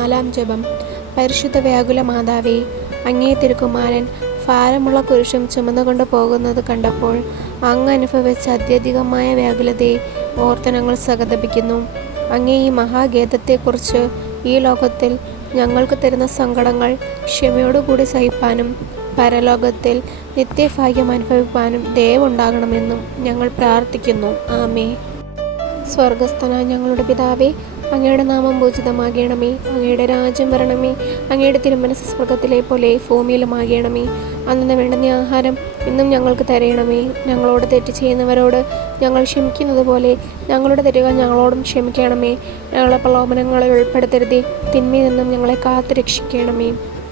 4-ാം ജപം. പരിശുദ്ധ വ്യാകുല മാതാവേ, അങ്ങേ തിരുക്കുമാരൻ ഭാരമുള്ള കുരിശും ചുമന്നുകൊണ്ട് പോകുന്നത് കണ്ടപ്പോൾ അങ്ങ് അനുഭവിച്ച അത്യധികമായ വ്യാകുലതയെ ഓർത്ത് ഞങ്ങൾ സഹതപിക്കുന്നു. അങ്ങേ ഈ മഹാഖേദത്തെക്കുറിച്ച് ഈ ലോകത്തിൽ ഞങ്ങൾക്ക് തരുന്ന സങ്കടങ്ങൾ ക്ഷമയോടുകൂടി സഹിപ്പാനും പരലോകത്തിൽ നിത്യഭാഗ്യം അനുഭവിപ്പാനും ദയവുണ്ടാകണമെന്നും ഞങ്ങൾ പ്രാർത്ഥിക്കുന്നു. ആമേൻ. സ്വർഗസ്ഥനായ ഞങ്ങളുടെ പിതാവേ, അങ്ങയുടെ നാമം പൂജിതമാകണമേ. അങ്ങയുടെ രാജ്യം വരണമേ. അങ്ങയുടെ തിരുമനസ്സ് സ്വർഗത്തിലെ പോലെ ഭൂമിയിലുമാകണമേ. അന്നു വേണ്ടുന്ന ആഹാരം ഇന്നും ഞങ്ങൾക്ക് തരയണമേ. ഞങ്ങളോട് തെറ്റ് ചെയ്യുന്നവരോട് ഞങ്ങൾ ക്ഷമിക്കുന്നത് പോലെ ഞങ്ങളുടെ തെറ്റുകൾ ഞങ്ങളോടും ക്ഷമിക്കണമേ. ഞങ്ങളെ പ്രലോഭനങ്ങളിൽ ഉൾപ്പെടുത്തരുതേ, തിന്മയിൽ നിന്നും ഞങ്ങളെ കാത്തു രക്ഷിക്കണമേ.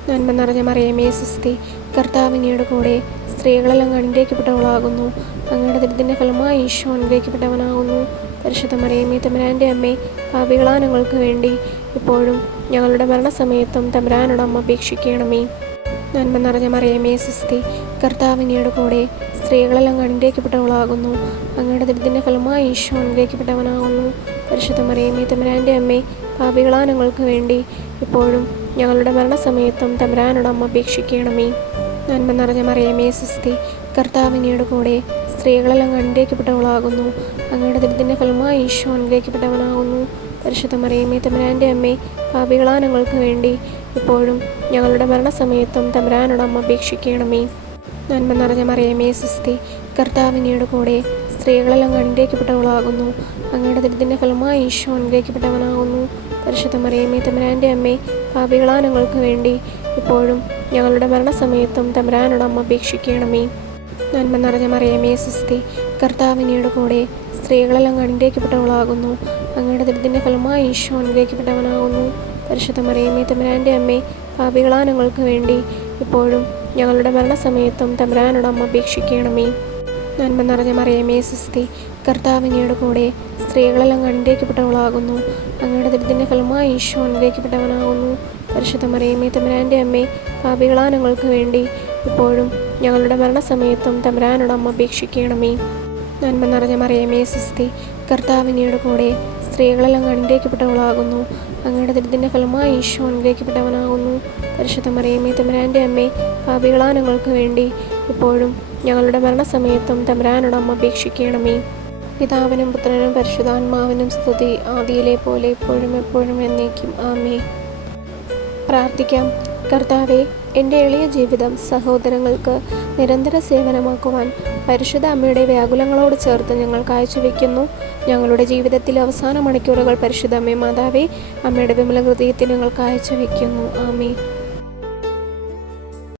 നന്മ നിറഞ്ഞ മറിയമേ, സ്വസ്തി, കർത്താവ് അങ്ങയുടെ കൂടെ സ്ത്രീകളെല്ലാം അനുഗ്രഹിക്കപ്പെട്ടവളാകുന്നു. അങ്ങയുടെ ദരിദ്രത്തിൻ്റെ ഫലമായി ഈശോ അനുഗ്രഹിക്കപ്പെട്ടവനാകുന്നു. പരിശുദ്ധ മറിയമേ, തമ്പുരാൻ്റെ അമ്മേ, പാപികളായ ഞങ്ങൾക്ക് വേണ്ടി ഇപ്പോഴും ഞങ്ങളുടെ മരണസമയത്തും തമ്പുരാനോട് അമ്മ അപേക്ഷിക്കണമേ. നന്മ നിറഞ്ഞ മറിയമേ, സ്വസ്തി, കർത്താവ് അങ്ങയുടെ കൂടെ സ്ത്രീകളെല്ലാം അനുഗ്രഹിക്കപ്പെട്ടവളാകുന്നു. അങ്ങയുടെ ദരിദ്രത്തിൻ്റെ ഫലമായി ഈശോ അനുഗ്രഹിക്കപ്പെട്ടവനാകുന്നു. പരിശുദ്ധ മറിയമേ, തമ്പുരാൻ്റെ അമ്മേ, പാപികളായ ഞങ്ങൾക്ക് വേണ്ടി ഇപ്പോഴും ഞങ്ങളുടെ മരണസമയത്തും തമ്പുരാനോട് അമ്മ അപേക്ഷിക്കണമേ. നന്മ നിറഞ്ഞ മറിയമേ, സ്വസ്തി, കർത്താവ് അങ്ങയുടെ കൂടെ സ്ത്രീകളെല്ലാം അനുഗ്രഹിക്കപ്പെട്ടവളാകുന്നു. അങ്ങയുടെ ദരിദ്രത്തിൻ്റെ ഫലമായി ഈശോ അനുഗ്രഹിക്കപ്പെട്ടവനാകുന്നു. പരിശുദ്ധ മറിയമേ, തമ്പുരാൻ്റെ അമ്മേ, പാപികളായ ഞങ്ങൾക്ക് വേണ്ടി ഇപ്പോഴും ഞങ്ങളുടെ മരണസമയത്തും തമ്പുരാനോട് അമ്മ അപേക്ഷിക്കണമേ. നന്മ നിറഞ്ഞ മറിയമേ, സ്വസ്തി, കർത്താവ് അങ്ങയുടെ കൂടെ സ്ത്രീകളെല്ലാം അനുഗ്രഹിക്കപ്പെട്ടവളാകുന്നു. അങ്ങയുടെ ദരിദ്രത്തിൻ്റെ ഫലമായി ഈശോ അനുഗ്രഹിക്കപ്പെട്ടവനാകുന്നു. പരിശുദ്ധ മറിയമേ, തമ്പുരാൻ്റെ അമ്മേ, പാപികളായ ഞങ്ങൾക്ക് വേണ്ടി ഇപ്പോഴും ഞങ്ങളുടെ മരണസമയത്തും തമ്പുരാനോട് അമ്മ അപേക്ഷിക്കണമേ. നന്മ നിറഞ്ഞ മറിയമേ, സ്വസ്തി, കർത്താവ് അങ്ങയുടെ കൂടെ സ്ത്രീകളെല്ലാം അനുഗ്രഹിക്കപ്പെട്ടവളാകുന്നു. അങ്ങയുടെ ദരിദ്രത്തിൻ്റെ ഫലമായി ഈശോ അനുഗ്രഹിക്കപ്പെട്ടവനാകുന്നു. പരിശുദ്ധ മറിയമേ, തമ്പുരാൻ്റെ അമ്മേ, പാപികളായ ഞങ്ങൾക്ക് വേണ്ടി ഇപ്പോഴും ഞങ്ങളുടെ മരണസമയത്തും തമ്പുരാനോട് അമ്മ അപേക്ഷിക്കണമേ. നന്മ നിറഞ്ഞ മറിയമേ, സ്വസ്തി, കർത്താവ് അങ്ങയുടെ കൂടെ സ്ത്രീകളെല്ലാം അനുഗ്രഹിക്കപ്പെട്ടവളാകുന്നു. അങ്ങയുടെ ദരിദ്രത്തിൻ്റെ ഫലമായി ഈശോ അനുഗ്രഹിക്കപ്പെട്ടവനാകുന്നു. പരിശുദ്ധ മറിയമേ, തമ്പുരാൻ്റെ അമ്മേ, പാപികളായ ഞങ്ങൾക്ക് വേണ്ടി ഇപ്പോഴും ഞങ്ങളുടെ മരണസമയത്തും തമ്പുരാനോട് അമ്മ അപേക്ഷിക്കണമേ. നന്മ നിറഞ്ഞ മറിയമേ, സ്വസ്തി, കർത്താവ് അങ്ങയുടെ കൂടെ സ്ത്രീകളെല്ലാം അനുഗ്രഹിക്കപ്പെട്ടവളാകുന്നു. അങ്ങയുടെ ദരിദ്രത്തിൻ്റെ ഫലമായി ഈശോ അനുഗ്രഹിക്കപ്പെട്ടവനാകുന്നു. പരിശുദ്ധ മറിയമേ, തമ്പുരാൻ്റെ അമ്മേ, പാപികളായ ഞങ്ങൾക്ക് വേണ്ടി ഇപ്പോഴും ഞങ്ങളുടെ മരണസമയത്തും തമ്പുരാനോട് അമ്മ അപേക്ഷിക്കണമേ. പിതാവിനും പുത്രനും പരിശുദ്ധാത്മാവിനും സ്തുതി, ആദിയിലെ പോലെ ഇപ്പോഴും എപ്പോഴും എന്നേക്കും. ആമേൻ. പ്രാർത്ഥിക്കാം. കർത്താവേ, എൻ്റെ എളിയ ജീവിതം സഹോദരങ്ങൾക്ക് നിരന്തര സേവനമാക്കുവാൻ പരിശുദ്ധ അമ്മയുടെ വ്യാകുലങ്ങളോട് ചേർത്ത് ഞങ്ങൾ കാഴ്ചവെക്കുന്നു. ഞങ്ങളുടെ ജീവിതത്തിലെ അവസാന മണിക്കൂറുകൾ പരിശുദ്ധ അമ്മേ മാതാവേ, അമ്മയുടെ വിമല ഹൃദയത്തിൽ ഞങ്ങൾ കാഴ്ചവെക്കുന്നു. ആമേൻ.